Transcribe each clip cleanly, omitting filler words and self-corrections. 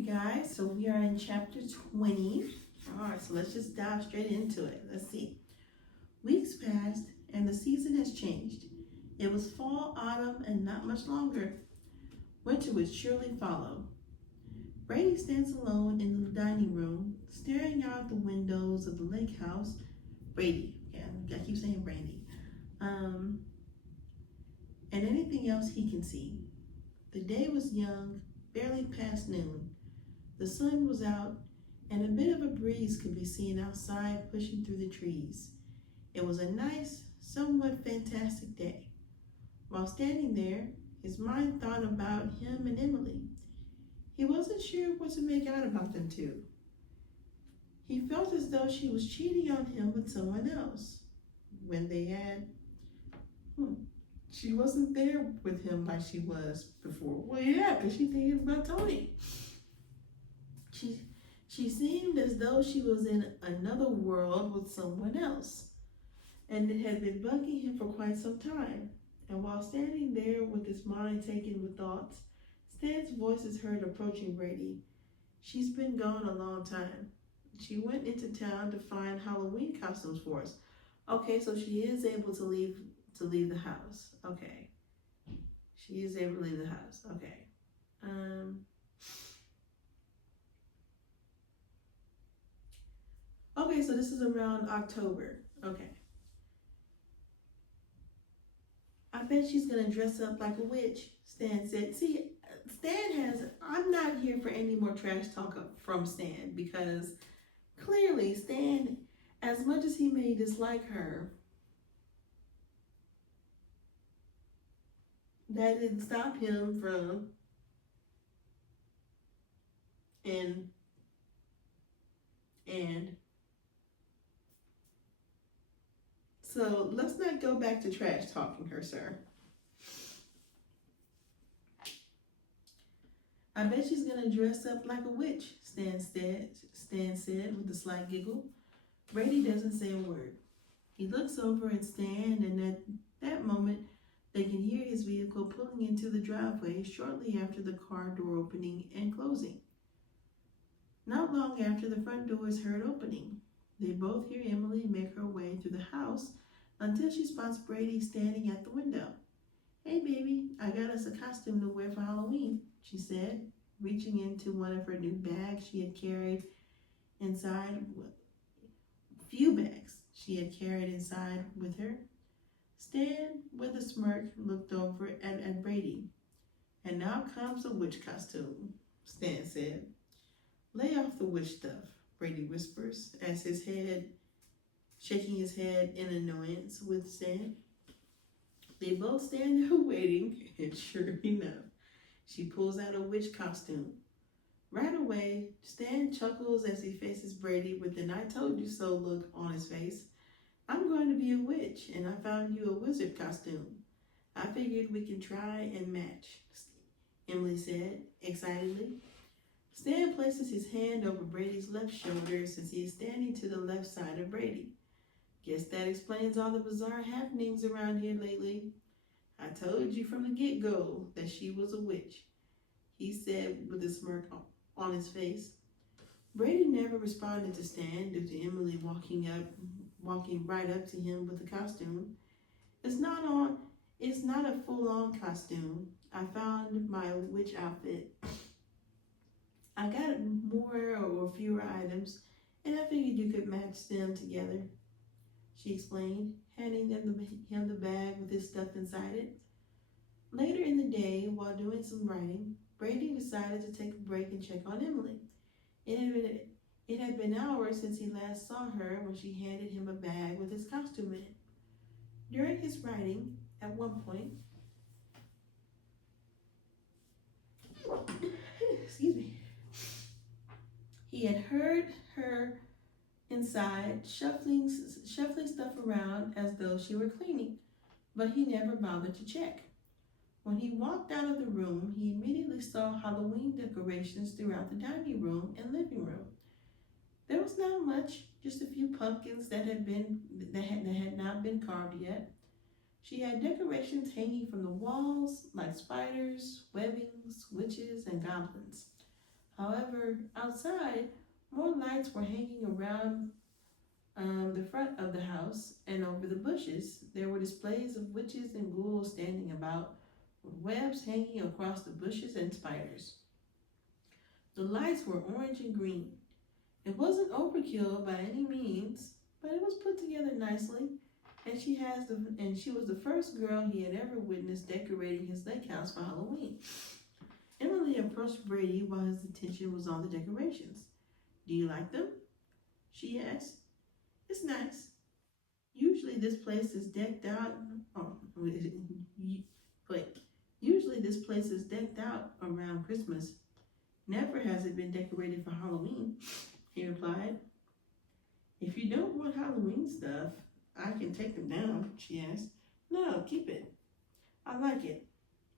you guys. So we are in chapter 20. All right, so let's just dive straight into it. Let's see. Weeks passed and the season has changed. It was fall, autumn, and not much longer. Winter would surely follow. Brady stands alone in the dining room, staring out the windows of the lake house. Brady, yeah, I keep saying Brandy. Um, and anything else he can see. The day was young, barely past noon. The sun was out, and a bit of a breeze could be seen outside pushing through the trees. It was a nice, somewhat fantastic day. While standing there, his mind thought about him and Emily. He wasn't sure what to make out about them two. He felt as though she was cheating on him with someone else when they had. She wasn't there with him like she was before. Well, yeah, because she's thinking about Tony. She seemed as though she was in another world with someone else, and it had been bugging him for quite some time. And while standing there with his mind taken with thoughts, Stan's voice is heard approaching Brady. She's been gone a long time. She went into town to find Halloween costumes for us. Okay, so she is able to leave the house. Okay. She is able to leave the house. Okay. Okay, so this is around October. Okay. I bet she's gonna dress up like a witch, Stan said. See, I'm not here for any more trash talk from Stan, because clearly Stan, as much as he may dislike her, that didn't stop him from and so let's not go back to trash talking her, sir. I bet she's gonna dress up like a witch, Stan said with a slight giggle. Brady doesn't say a word. He looks over at Stan, and at that moment, they can hear his vehicle pulling into the driveway shortly after the car door opening and closing. Not long after, the front door is heard opening. They both hear Emily make her way through the house until she spots Brady standing at the window. Hey baby, I got us a costume to wear for Halloween, she said, reaching into one of her new bags she had carried inside. Few bags she had carried inside with her. Stan, with a smirk, looked over at Brady. And now comes a witch costume, Stan said. Lay off the witch stuff, Brady whispers, as shaking his head in annoyance with Stan. They both stand there waiting, and sure enough, she pulls out a witch costume. Right away, Stan chuckles as he faces Brady with an I told you so look on his face. I'm going to be a witch, and I found you a wizard costume. I figured we can try and match, Emily said excitedly. Stan places his hand over Brady's left shoulder since he is standing to the left side of Brady. Guess that explains all the bizarre happenings around here lately. I told you from the get-go that she was a witch, he said with a smirk on his face. Brady never responded to Stan due to Emily walking right up to him with the costume. It's not a full-on costume. I found my witch outfit. I got more or fewer items, and I figured you could match them together, she explained, handing him the bag with his stuff inside it. Later in the day, while doing some writing, Brady decided to take a break and check on Emily. It had been hours since he last saw her when she handed him a bag with his costume in it. During his writing, at one point, excuse me, he had heard her inside shuffling stuff around as though she were cleaning, but he never bothered to check. When he walked out of the room, he immediately saw Halloween decorations throughout the dining room and living room. There was not much, just a few pumpkins that had not been carved yet. She had decorations hanging from the walls like spiders, webbings, witches, and goblins. However, outside, more lights were hanging around the front of the house and over the bushes. There were displays of witches and ghouls standing about, with webs hanging across the bushes and spiders. The lights were orange and green. It wasn't overkill by any means, but it was put together nicely, and she was the first girl he had ever witnessed decorating his lake house for Halloween. Emily approached Brady while his attention was on the decorations. Do you like them? She asked. It's nice. Usually this place is decked out. Oh, wait. Usually this place is decked out around Christmas. Never has it been decorated for Halloween, he replied. If you don't want Halloween stuff, I can take them down, she asked. No, keep it. I like it,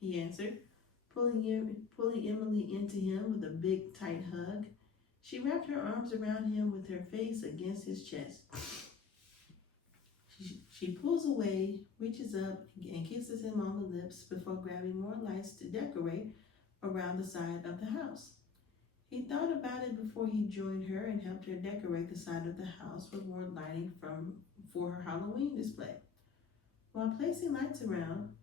he answered, pulling Emily into him with a big, tight hug. She wrapped her arms around him with her face against his chest. She pulls away, reaches up, and kisses him on the lips before grabbing more lights to decorate around the side of the house. He thought about it before he joined her and helped her decorate the side of the house with more lighting for her Halloween display. While placing lights around,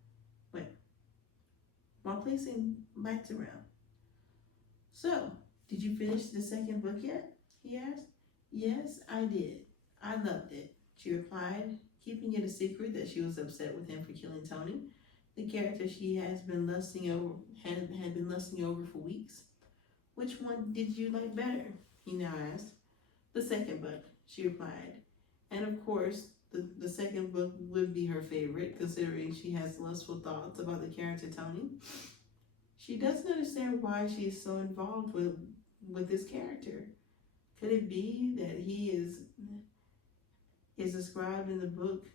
So, did you finish the second book yet? He asked. Yes, I did. I loved it, she replied, keeping it a secret that she was upset with him for killing Tony, the character she has been lusting over had been lusting over for weeks. Which one did you like better? He now asked. The second book, she replied. And of course, the second book would be her favorite, considering she has lustful thoughts about the character Tony. She doesn't understand why she is so involved with this character. Could it be that he is described in the book?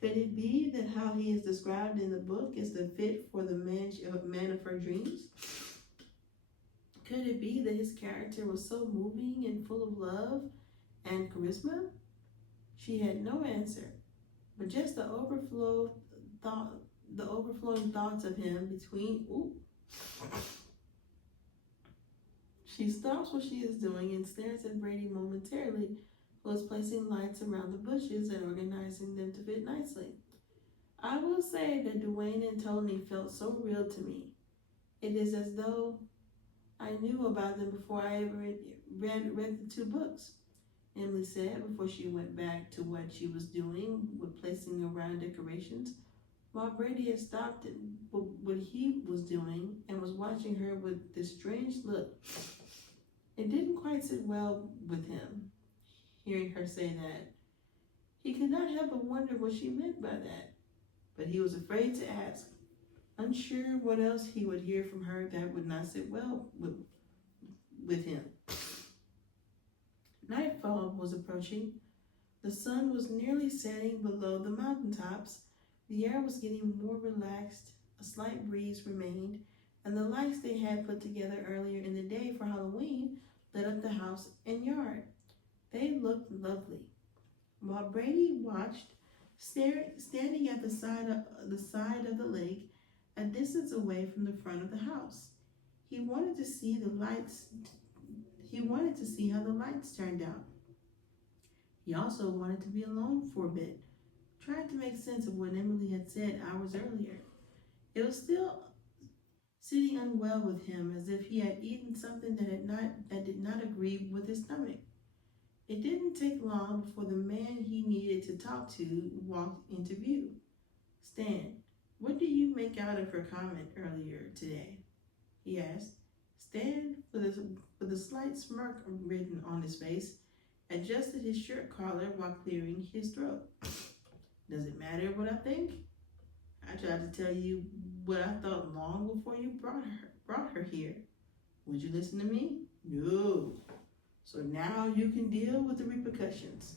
Could it be that how he is described in the book is the fit for the man of her dreams? Could it be that his character was so moving and full of love and charisma? She had no answer, but just the overflowing thoughts of him between. She stops what she is doing and stares at Brady momentarily, who is placing lights around the bushes and organizing them to fit nicely. I will say that Dwayne and Tony felt so real to me. It is as though I knew about them before I ever read the two books, Emily said before she went back to what she was doing with placing around decorations, while Brady had stopped what he was doing and was watching her with this strange look. It didn't quite sit well with him, hearing her say that. He could not help but wonder what she meant by that, but he was afraid to ask, unsure what else he would hear from her that would not sit well with him. Nightfall was approaching. The sun was nearly setting below the mountaintops. The air was getting more relaxed. A slight breeze remained, and the lights they had put together earlier in the day for Halloween lit up the house and yard. They looked lovely. While Brady watched, standing at the side of the lake, a distance away from the front of the house, he wanted to see how the lights turned out. He also wanted to be alone for a bit, trying to make sense of what Emily had said hours earlier. It was still sitting unwell with him, as if he had eaten something that did not agree with his stomach. It didn't take long before the man he needed to talk to walked into view. Stan, what do you make out of her comment earlier today? He asked. Stan, with a slight smirk written on his face, adjusted his shirt collar while clearing his throat. Does it matter what I think? I tried to tell you what I thought long before you brought her here. Would you listen to me? No. So now you can deal with the repercussions.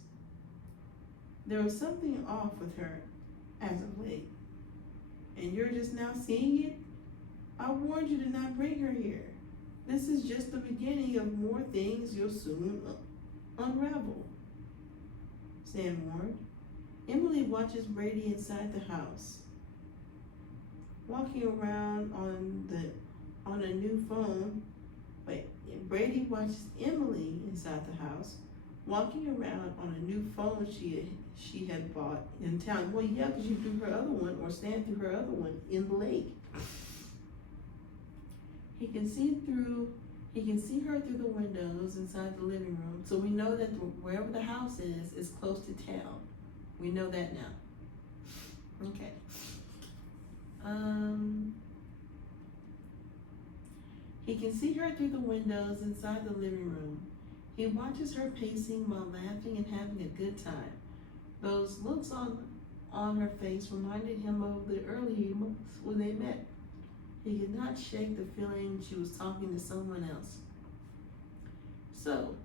There was something off with her as of late, and you're just now seeing it? I warned you to not bring her here. This is just the beginning of more things you'll soon unravel, Sam warned. Emily watches Brady inside the house, walking around on a new phone Wait, Brady watches Emily inside the house, walking around on a new phone she had bought in town. Well, yeah, because you do her other one or stand through her other one in the lake. He can see her through the windows inside the living room. So we know that wherever the house is close to town. We know that now. Okay. He can see her through the windows inside the living room. He watches her pacing while laughing and having a good time. Those looks on her face reminded him of the early months when they met. He could not shake the feeling she was talking to someone else. So,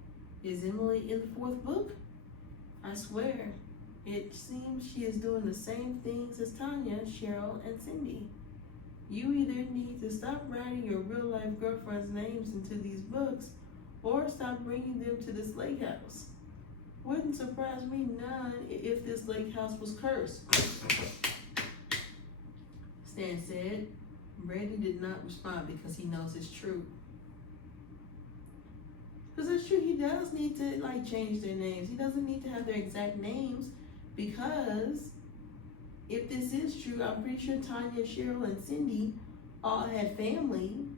is Emily in the 4th book? I swear, it seems she is doing the same things as Tanya, Cheryl, and Cindy. You either need to stop writing your real-life girlfriends' names into these books or stop bringing them to this lake house. Wouldn't surprise me none if this lake house was cursed. Stan said. Brady did not respond because he knows it's true. Because it's true, he does need to change their names. He doesn't need to have their exact names because if this is true, I'm pretty sure Tanya, Cheryl, and Cindy all had family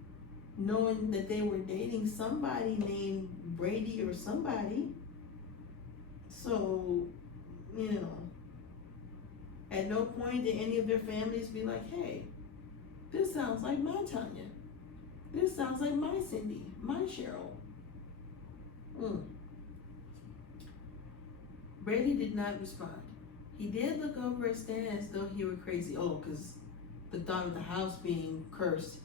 knowing that they were dating somebody named Brady or somebody. So, at no point did any of their families be like, hey, this sounds like my Tanya. This sounds like my Cindy, my Cheryl. Brady did not respond. He did look over at Stan as though he were crazy. Oh, because the thought of the house being cursed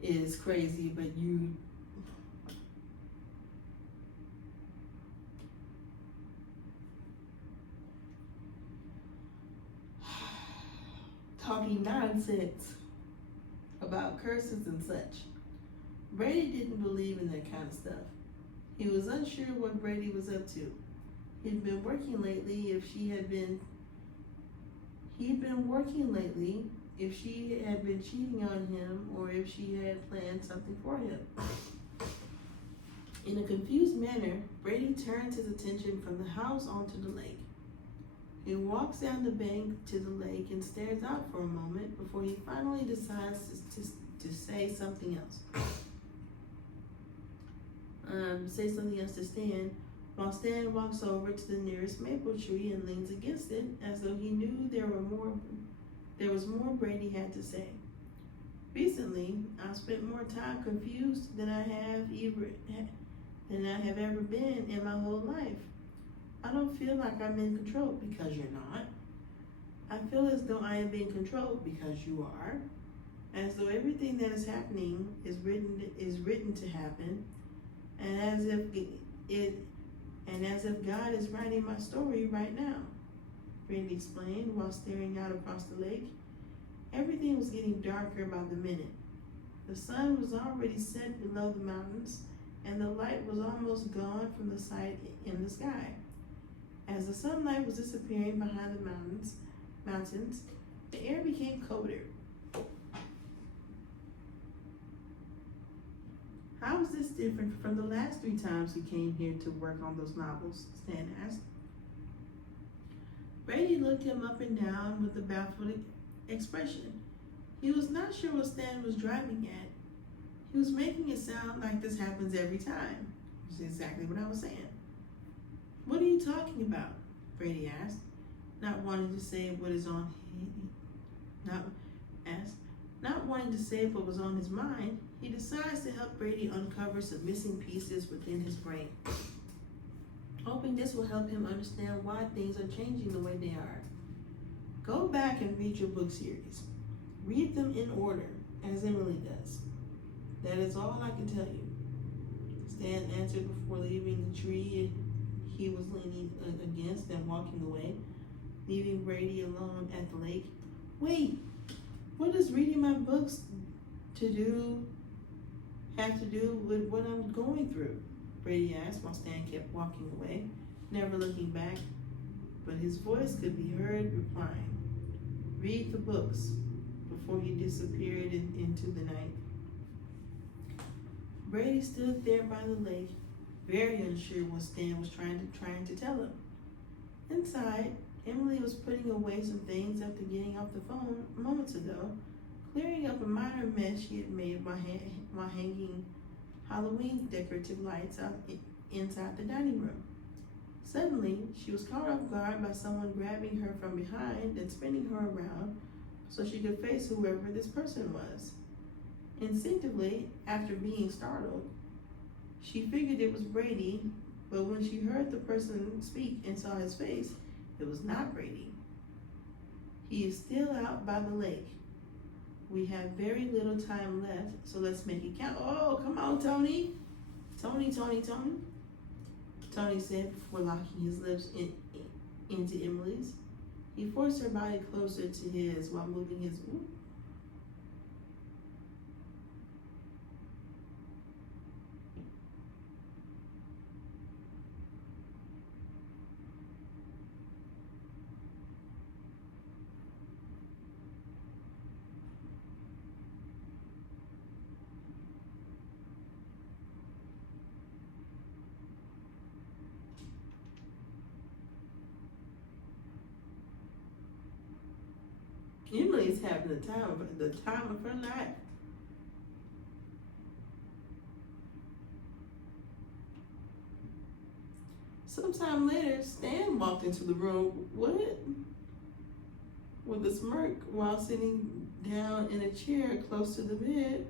is crazy, but you... talking nonsense about curses and such. Brady didn't believe in that kind of stuff. He was unsure what Brady was up to. He'd been working lately if she had been cheating on him or if she had planned something for him. In a confused manner, Brady turns his attention from the house onto the lake. He walks down the bank to the lake and stares out for a moment before he finally decides to say something else. Say something else to Stan, while Stan walks over to the nearest maple tree and leans against it as though he knew there was more Brady had to say. Recently, I've spent more time confused than I have ever been in my whole life. I don't feel like I'm in control because you're not. I feel as though I am being controlled because you are. As though everything that is happening is written to happen, and as if God is writing my story right now. Brady explained while staring out across the lake. Everything was getting darker by the minute. The sun was already set below the mountains, and the light was almost gone from the sight in the sky. As the sunlight was disappearing behind the mountains, the air became colder. How is this different from the last 3 times we came here to work on those novels? Stan asked. Brady looked him up and down with a baffled expression. He was not sure what Stan was driving at. He was making it sound like this happens every time, which is exactly what I was saying. What are you talking about? Brady asked, not wanting to say what was on his mind. He decides to help Brady uncover some missing pieces within his brain, hoping this will help him understand why things are changing the way they are. Go back and read your book series. Read them in order, as Emily does. That is all I can tell you. Stan answered before leaving the tree he was leaning against and walking away, leaving Brady alone at the lake. Wait, what does reading my books have to do with what I'm going through? Brady asked while Stan kept walking away, never looking back, but his voice could be heard replying. Read the books, before he disappeared into the night. Brady stood there by the lake, very unsure what Stan was trying to tell him. Inside, Emily was putting away some things after getting off the phone moments ago, clearing up a minor mess she had made while hanging Halloween decorative lights out inside the dining room. Suddenly, she was caught off guard by someone grabbing her from behind and spinning her around so she could face whoever this person was. Instinctively, after being startled, she figured it was Brady, but when she heard the person speak and saw his face, it was not Brady. He is still out by the lake. We have very little time left, so let's make it count. Oh, come on, Tony. Tony. Tony said before locking his lips into Emily's. He forced her body closer to his while moving his. Ooh. Emily's having the time of her life. Sometime later, Stan walked into the room. What? With a smirk while sitting down in a chair close to the bed.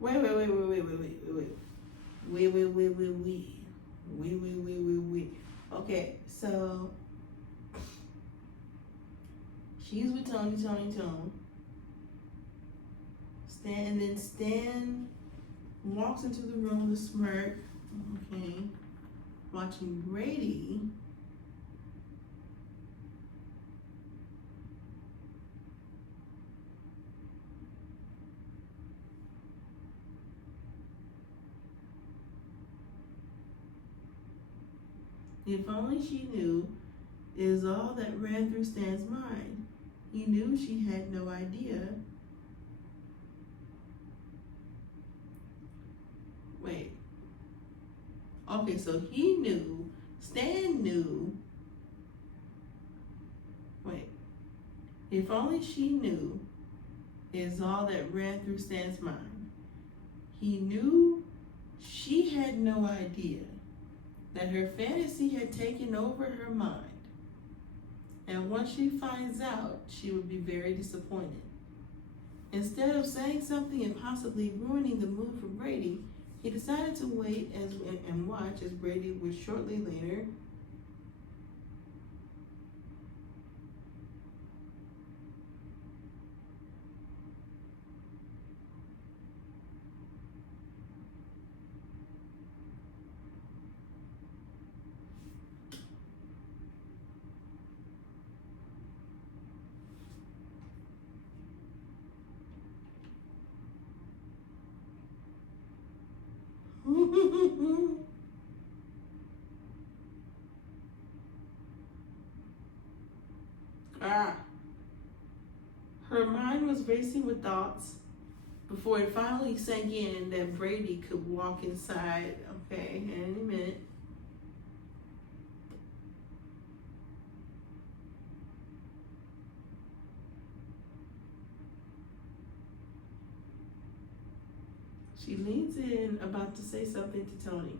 Wait. Okay, so she's with Tony. Stan walks into the room with a smirk. Okay. Watching Brady. If only she knew is all that ran through Stan's mind. He knew she had no idea. Wait. Okay, so Stan knew. Wait. If only she knew is all that ran through Stan's mind. He knew she had no idea that her fantasy had taken over her mind. And once she finds out, she would be very disappointed. Instead of saying something and possibly ruining the mood for Brady, he decided to wait and watch as Brady would shortly later her mind was racing with thoughts before it finally sank in that Brady could walk inside. Okay, any minute. She leans in, about to say something to Tony.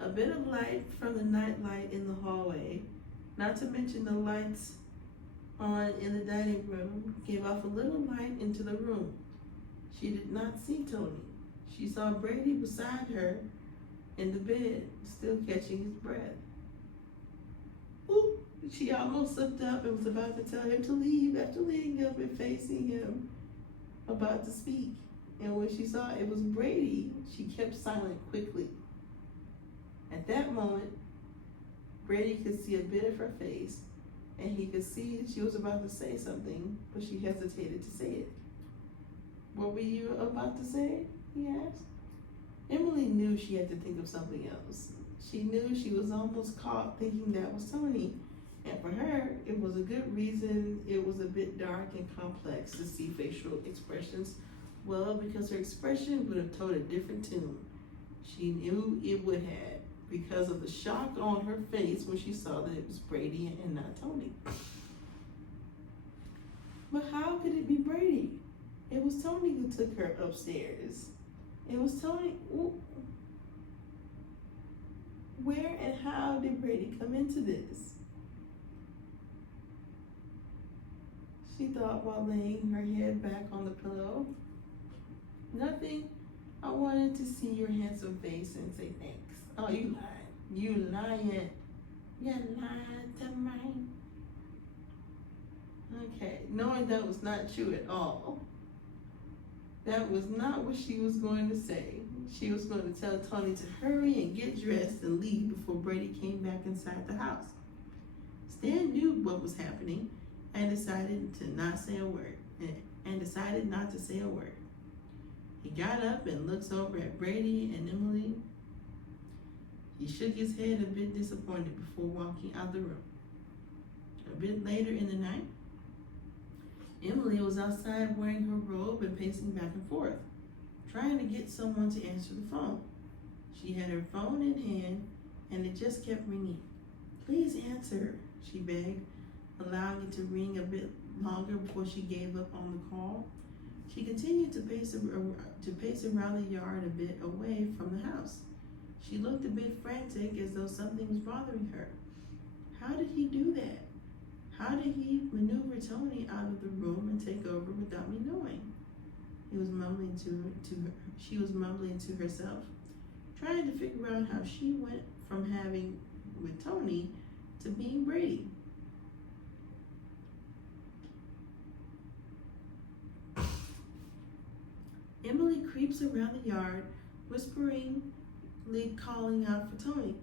A bit of light from the night light in the hallway, not to mention the lights on in the dining room, gave off a little light into the room. She did not see Tony. She saw Brady beside her in the bed, still catching his breath. Ooh, she almost slipped up and was about to tell him to leave after leaning up and facing him, about to speak. And when she saw it was Brady, she kept silent quickly. At that moment, Brady could see a bit of her face, and he could see she was about to say something, but she hesitated to say it. What were you about to say? He asked. Emily knew she had to think of something else. She knew she was almost caught thinking that was Tony, and for her, it was a good reason. It was a bit dark and complex to see facial expressions Well, because her expression would have told a different tune. She knew it would have because of the shock on her face when she saw that it was Brady and not Tony. But how could it be Brady? It was Tony who took her upstairs. It was Tony. Where and how did Brady come into this? She thought while laying her head back on the pillow. Nothing. I wanted to see your handsome face and say thanks. Oh, you lied. You lying. You lied to me. Okay, knowing that was not true at all. That was not what she was going to say. She was going to tell Tony to hurry and get dressed and leave before Brady came back inside the house. Stan knew what was happening and decided to not say a word. And decided not to say a word. He got up and looks over at Brady and Emily. He shook his head a bit disappointed before walking out the room. A bit later in the night, Emily was outside wearing her robe and pacing back and forth, trying to get someone to answer the phone. She had her phone in hand and it just kept ringing. Please answer, she begged, allowing it to ring a bit longer before she gave up on the call. She continued to pace around the yard a bit away from the house. She looked a bit frantic as though something was bothering her. How did he do that? How did he maneuver Tony out of the room and take over without me knowing? He was mumbling to her. She was mumbling to herself, trying to figure out how she went from having with Tony to being Brady. Emily creeps around the yard, whisperingly calling out for Tony,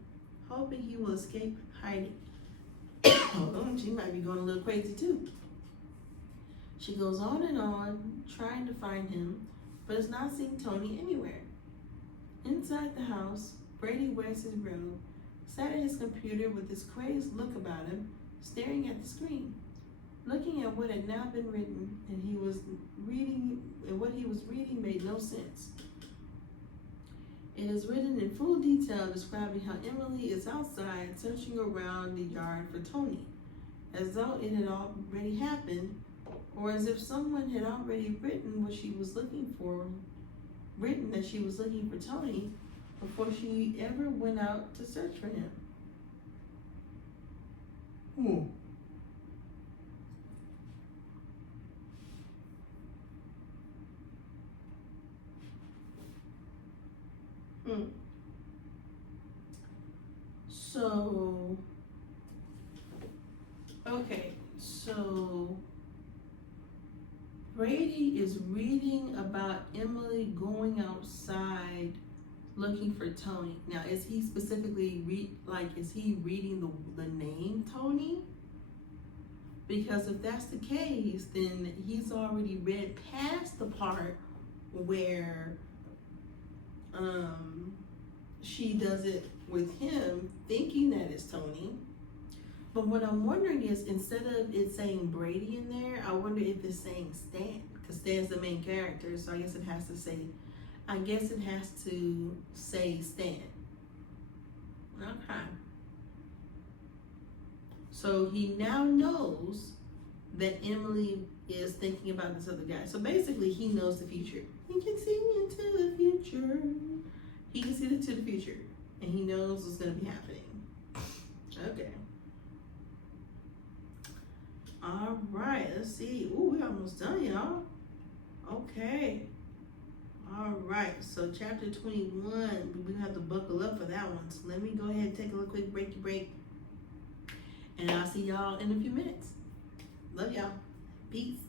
hoping he will escape hiding. She might be going a little crazy too. She goes on, trying to find him, but is not seeing Tony anywhere. Inside the house, Brady wears his robe, sat at his computer with this crazed look about him, staring at the screen, looking at what had now been written, and what he was reading made no sense. It is written in full detail describing how Emily is outside searching around the yard for Tony, as though it had already happened, or as if someone had already written that she was looking for Tony before she ever went out to search for him. So Brady is reading about Emily going outside looking for Tony. Now, is he specifically is he reading the name Tony? Because if that's the case, then he's already read past the part where she does it with him thinking that it's Tony. But what I'm wondering is, instead of it saying Brady in there, I wonder if it's saying Stan, because Stan's the main character, so I guess it has to say Stan. Okay. So he now knows that Emily is thinking about this other guy. So basically he knows the future. He can see into the future. He can see into the future, and he knows what's going to be happening. Okay. All right, let's see. Ooh, we're almost done, y'all. Okay. All right, so chapter 21, we have to buckle up for that one. So let me go ahead and take a little quick break. And I'll see y'all in a few minutes. Love y'all. Peace.